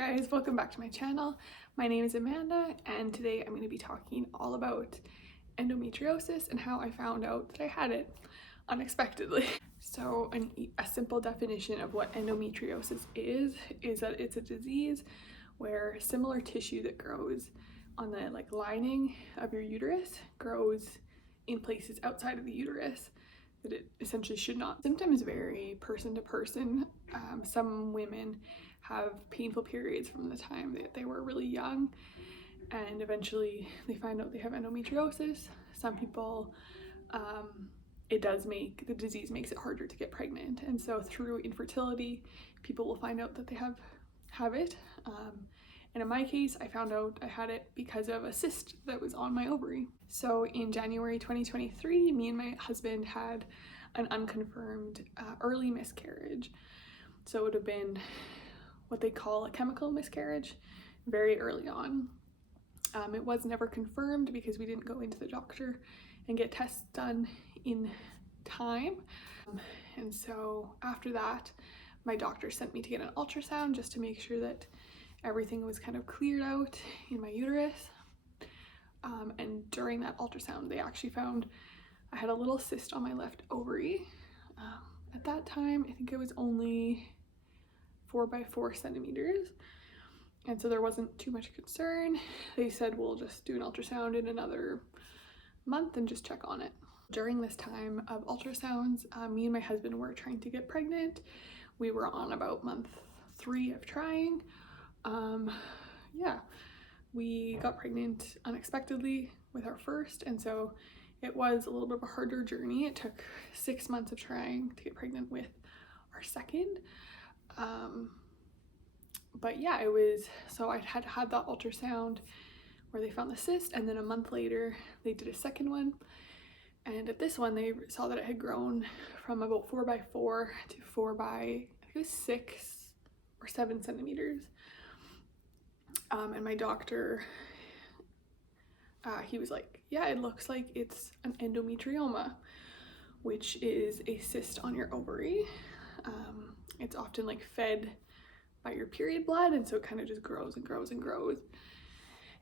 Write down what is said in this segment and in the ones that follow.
guys, welcome back to my channel. My name is Amanda and today I'm going to be talking all about endometriosis and how I found out that I had it unexpectedly. So a simple definition of what endometriosis is that it's a disease where similar tissue that grows on the lining of your uterus grows in places outside of the uterus that it essentially should not. Symptoms vary person to person. Some women have painful periods from the time that they were really young and eventually they find out they have endometriosis. Some people, the disease makes it harder to get pregnant, and so through infertility people will find out that they have it. And in my case, I found out I had it because of a cyst that was on my ovary. So in January 2023, me and my husband had an unconfirmed early miscarriage. So it would have been what they call a chemical miscarriage very early on. It was never confirmed because we didn't go into the doctor and get tests done in time. And so after that, my doctor sent me to get an ultrasound just to make sure that everything was kind of cleared out in my uterus. And during that ultrasound, they actually found I had a little cyst on my left ovary. At that time, I think it was only 4 by 4 centimeters. And so there wasn't too much concern. They said, we'll just do an ultrasound in another month and just check on it. During this time of ultrasounds, me and my husband were trying to get pregnant. We were on about month 3 of trying. We got pregnant unexpectedly with our first, and so it was a little bit of a harder journey. It took 6 months of trying to get pregnant with our second. But yeah, so I had that ultrasound where they found the cyst, and then a month later they did a second one, and at this one they saw that it had grown from about 4 by 4 to 4 by, I think it was 6 or 7 centimeters. And my doctor, he was like, yeah, it looks like it's an endometrioma, which is a cyst on your ovary. It's often fed by your period blood, and so it kind of just grows and grows and grows.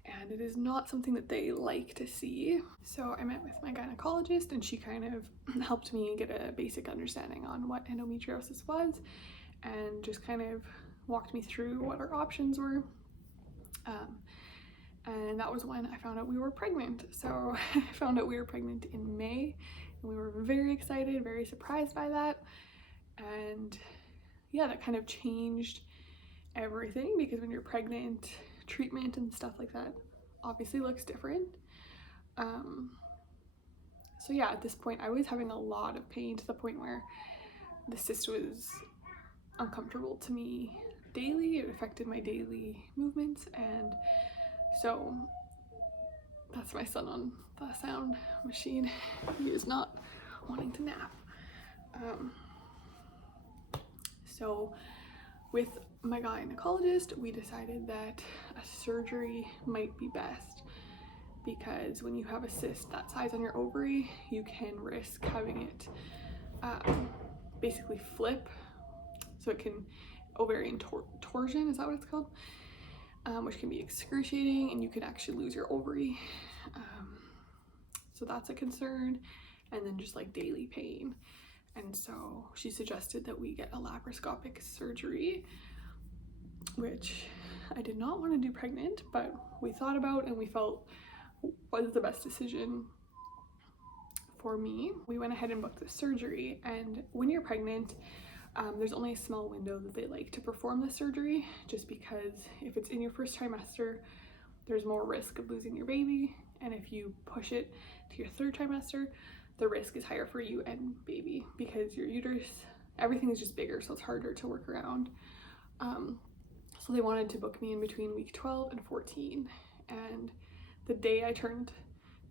And it is not something that they like to see. So I met with my gynecologist and she kind of helped me get a basic understanding on what endometriosis was and just kind of walked me through what our options were. And that was when I found out we were pregnant. So I found out we were pregnant in May and we were very excited, very surprised by that. And yeah, that kind of changed everything because when you're pregnant, treatment and stuff like that obviously looks different. So yeah, at this point I was having a lot of pain to the point where the cyst was uncomfortable to me daily. It affected my daily movements, and so that's my son on the sound machine. He is not wanting to nap. So with my gynecologist, we decided that a surgery might be best because when you have a cyst that size on your ovary, you can risk having it basically flip. So it can, ovarian torsion, is that what it's called? Which can be excruciating and you can actually lose your ovary. So that's a concern. And then just daily pain. And so she suggested that we get a laparoscopic surgery, which I did not want to do pregnant, but we thought about and we felt was the best decision for me. We went ahead and booked the surgery, and when you're pregnant, there's only a small window that they like to perform the surgery, just because if it's in your first trimester, there's more risk of losing your baby, and if you push it to your 3rd trimester, the risk is higher for you and baby because your uterus, everything is just bigger, so it's harder to work around. So they wanted to book me in between week 12 and 14, and the day I turned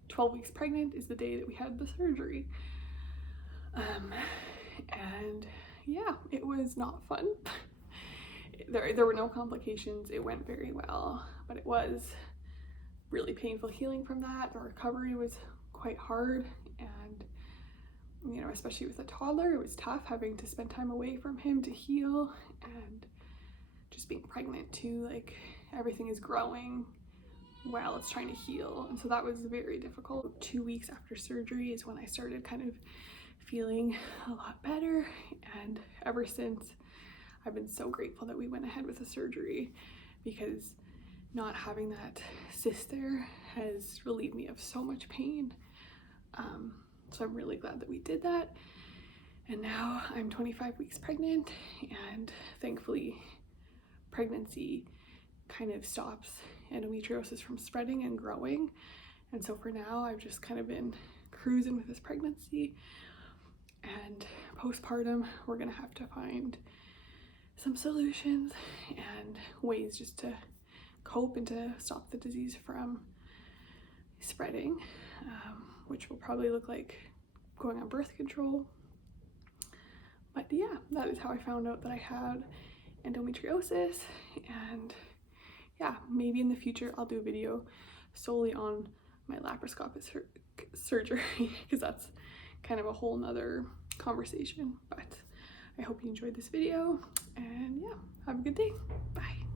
12 weeks pregnant is the day that we had the surgery. And yeah, it was not fun. There were no complications. It went very well, but it was really painful healing from that. The recovery was quite hard, and especially with a toddler, it was tough having to spend time away from him to heal and just being pregnant too, like everything is growing while it's trying to heal, and so that was very difficult. 2 weeks after surgery is when I started kind of feeling a lot better, and ever since I've been so grateful that we went ahead with the surgery, because not having that cyst there has relieved me of so much pain. So I'm really glad that we did that. And now I'm 25 weeks pregnant, and thankfully pregnancy kind of stops endometriosis from spreading and growing. And so for now, I've just kind of been cruising with this pregnancy, and postpartum, we're gonna have to find some solutions and ways just to cope and to stop the disease from spreading, which will probably look like going on birth control. But yeah, that is how I found out that I had endometriosis. And yeah, maybe in the future I'll do a video solely on my laparoscopic surgery, because that's kind of a whole nother conversation. But I hope you enjoyed this video, and yeah, have a good day. Bye.